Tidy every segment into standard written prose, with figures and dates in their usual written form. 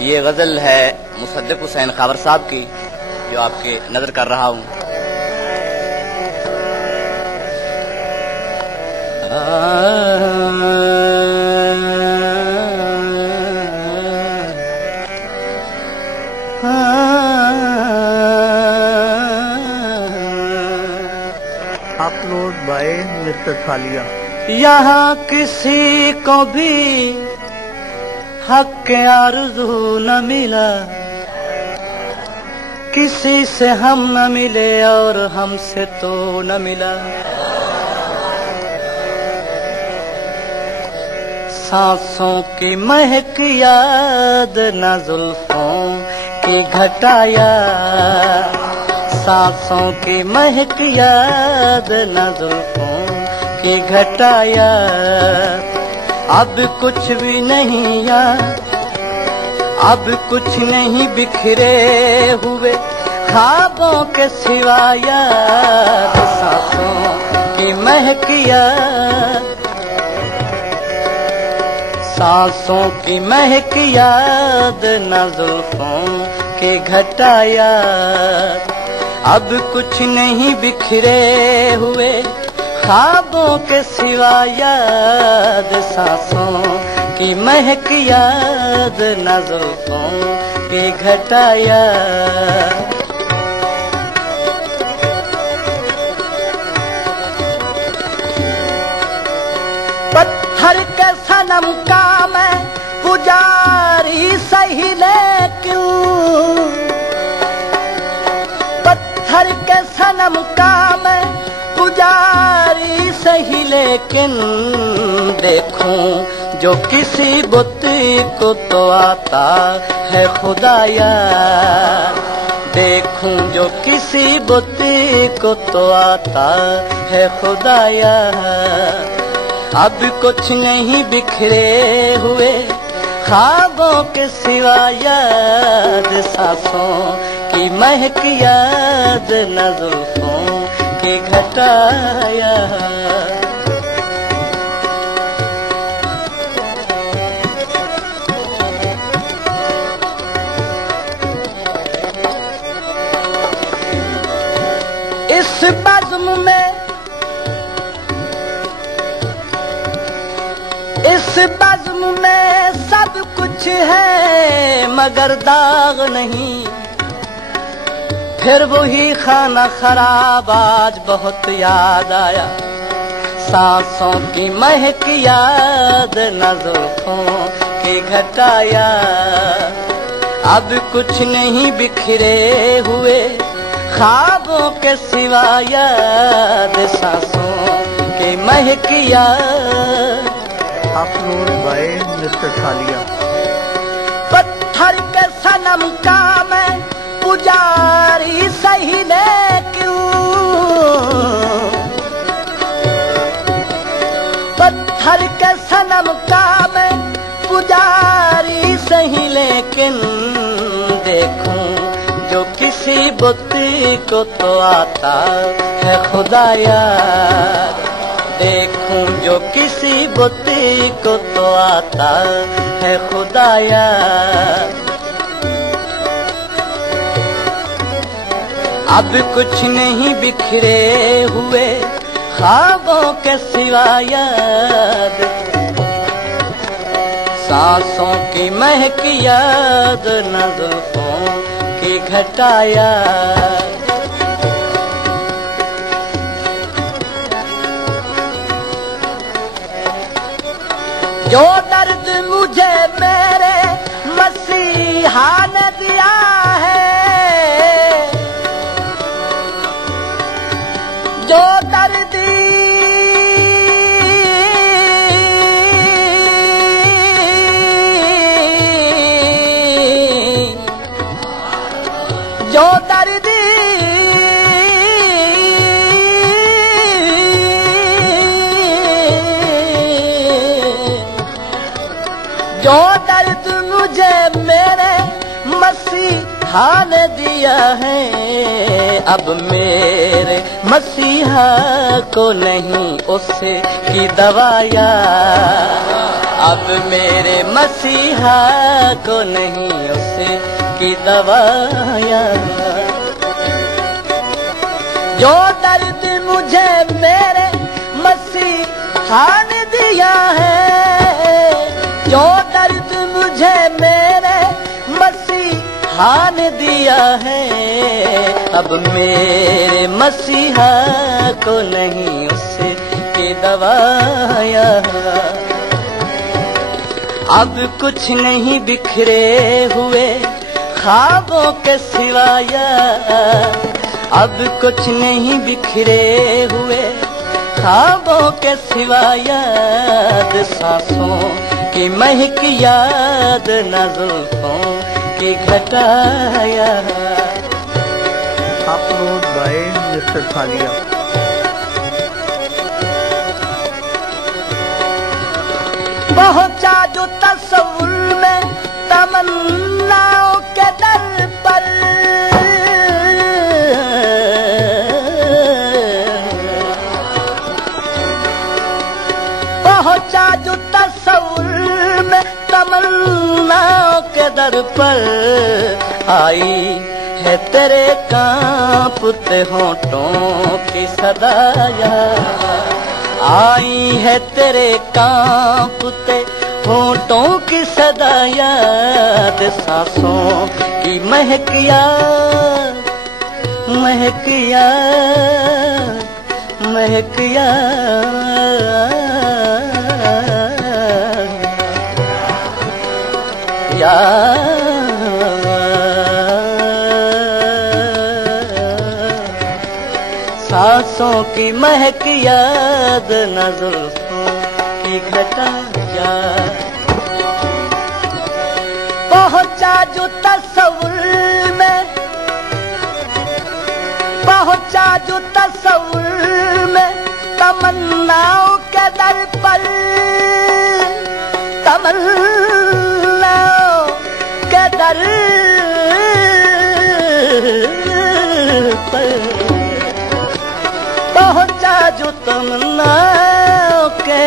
ये गजल है मुसद्दिक हुसैन खावर साहब की, जो आपके नजर कर रहा हूँ। अपलोड बाय मिस्टर थालिया। यहाँ किसी को भी हक के आरज़ू न मिला, किसी से हम न मिले और हमसे तो न मिला। सांसों की महक याद न जुल्फों की घटाया, सांसों की महक याद न जुल्फों की घटाया। अब कुछ भी नहीं यार, अब कुछ नहीं बिखरे हुए ख्वाबों के सिवा याद, सांसों की महक याद, सांसों की महक याद न जुल्फों की घटाया। अब कुछ नहीं बिखरे हुए ख्वाबों के सिवा याद, सांसों की महक याद न जुल्फों की घटाया। पत्थर के सनम का मैं पुजारी सही, लेकिन पत्थर के सनम का मैं पुजारी सही, लेकिन देखूं जो किसी बुत को तो आता है खुदाया, देखूं जो किसी बुत को तो आता है खुदाया। अब कुछ नहीं बिखरे हुए ख्वाबों के सिवा याद, सांसों की महक याद न जुल्फों की घटाया। इस बज़्म में, इस बज़्म में सब कुछ है मगर दाग नहीं। फिर वही खाना खराब आज बहुत याद आया, सांसों की महक याद न जुल्फों की घटाया। अब कुछ नहीं बिखरे हुए ख्वाबों के सिवा याद, सांसों की महक याद। अपलोड बाय मिस्टर थालिया। पत्थर के सनम का मैं पुजारी सही, लेकिन पत्थर के सनम का मैं पुजारी सही, लेकिन देखूं जो किसी बुत को तो आता है खुदाया, देखूं जो किसी बुत को तो आता है खुदाया। अब कुछ नहीं बिखरे हुए ख्वाबों के सिवा याद, सांसों की महक याद न जुल्फों की घटाया। जो दर्द मुझे मेरे मसीहा ने दिया है, जो दर्द जो दर्द जो दर्द मुझे मेरे मसीहा ने दिया है, अब मेरे मसीहा को नहीं उसकी दवाया। अब मेरे मसीहा को नहीं उसे की दवाया। जो दर्द मुझे मेरे मसीहा ने दिया है, जो दर्द मुझे मेरे मसीहा ने दिया है, अब मेरे मसीहा को नहीं उसे की दवाया। अब कुछ नहीं बिखरे हुए ख्वाबों के सिवाया, अब कुछ नहीं बिखरे हुए ख्वाबों के सिवाया। सांसों की महक याद न जुल्फों की घटाया। अपलोड बाय मिस्टर थालिया। पहुंचा जो तस्वुर में तमन्नाओं के दर पर, पहुंचा जो तस्वुर में तमन्नाओं के दर पर। आई है तेरे कांपते होठों की सदाया, आई है तेरे कांपते होठों की सदा याद। सांसों की महक याद, महक याद, महक याद, सांसों की महक याद न जुल्फों की घटाया। पहुंचा जो तस्वुर में, पहुंचा जो तस्वुर में तमन्नाओं के दर पर, तमन्नाओं के दर पर। पहुंचा जो तमन्नाओं के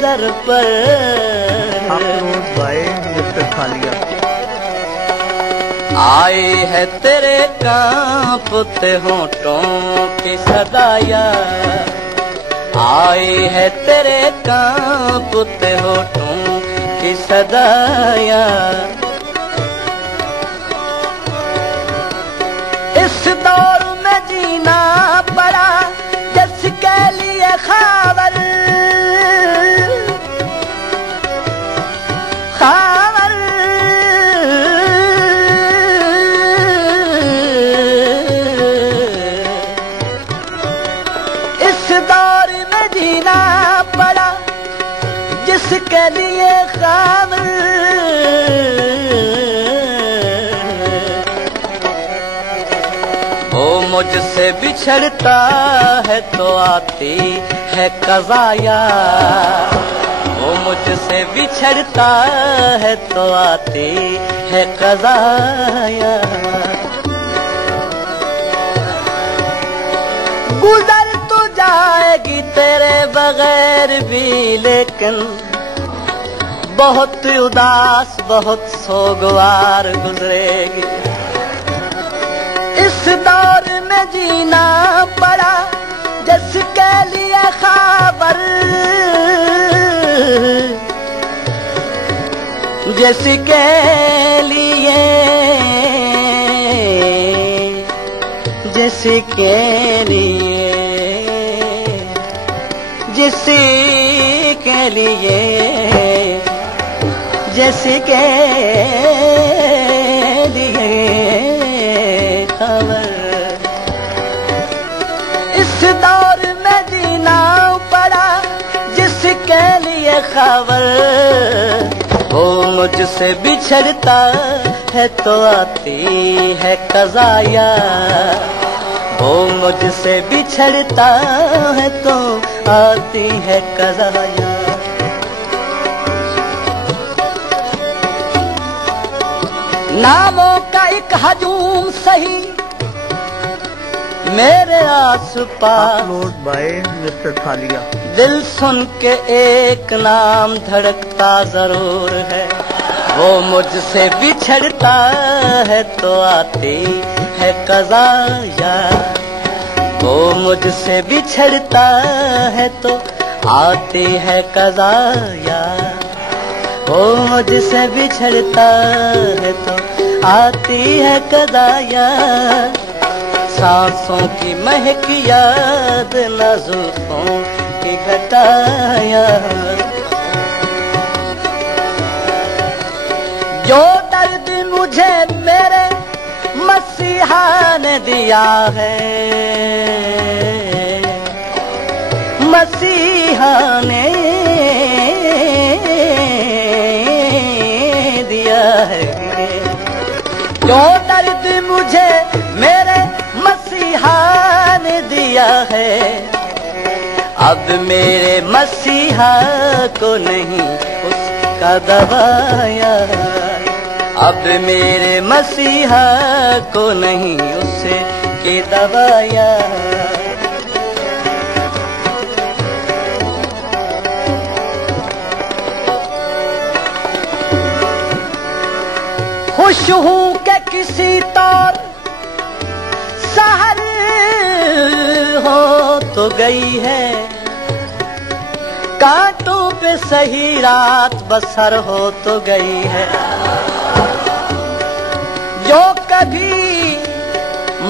दर पर। अपलोड बाय मिस्टर थालिया। आए है तेरे कांपते होठों की सदाया, आए है तेरे कांपते होठों की सदाया। इस दौर में जीना पड़ा जिसके लिए खावर, खावर। इस दौर में जीना पड़ा जिसके लिए खावर। मुझसे बिछड़ता है तो आती है कज़ाया, वो मुझसे बिछड़ता है तो आती है कज़ाया। गुजर तो जाएगी तेरे बगैर भी, लेकिन बहुत उदास बहुत सोगवार गुजरेगी। इस दौर में जीना पड़ा जिसके लिए खाबर, जिसके लिए, जिसके लिए, जिसके लिए, जिसके लिए खबर। इस दौर में जीना पड़ा जिसके लिए खबर। वो मुझसे बिछड़ता है तो आती है कज़ाया, वो मुझसे बिछड़ता है तो आती है कज़ाया। नामों का एक हजूम सही मेरे आस पास। अपलोड बाय मिस्टर थालिया। दिल सुन के एक नाम धड़कता जरूर है, वो मुझसे बिछड़ता है तो आती है कज़ा यार। वो मुझसे बिछड़ता है तो आती है कज़ा यार। वो मुझसे बिछड़ता है तो आती है कज़ा यार। सांसों की महक याद न जुल्फों की घटाया, जो दर्द मुझे मेरे मसीहा ने दिया है, मसीहा ने दिया है। जो दर्द मुझे मेरे मसीहा ने दिया है, अब मेरे मसीहा को नहीं उसका दबाया। अब मेरे मसीहा को नहीं उसे के दबाया। खुश हूँ कि किसी तौर सहर हो तो गई है, कांटों पे सही रात बसर हो तो गई है। जो कभी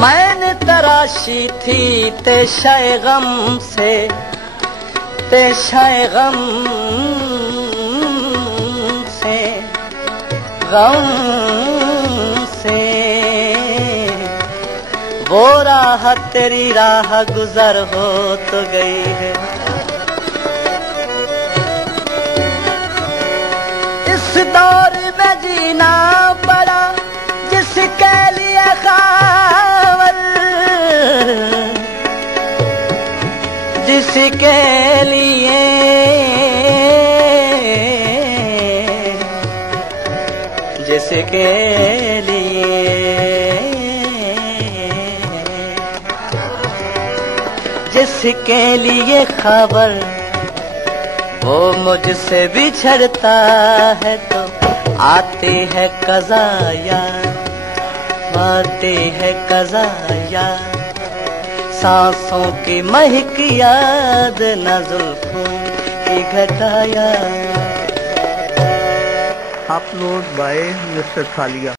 मैंने तराशी थी तेशाए गम से, तेशाए गम से, गम से, वो राह तेरी राह गुजर हो तो गई है। इस दौर में जीना पड़ा जिसके लिए खावल, जिसके लिए, जिसके लिए, जिसके लिए खबर वो मुझसे बिछड़ता है तो आते है कज़ा यार, आते है कज़ा यार। सांसों की महक याद न जुल्फों की घटाया। अपलोड बाय मिस्टर थालिया।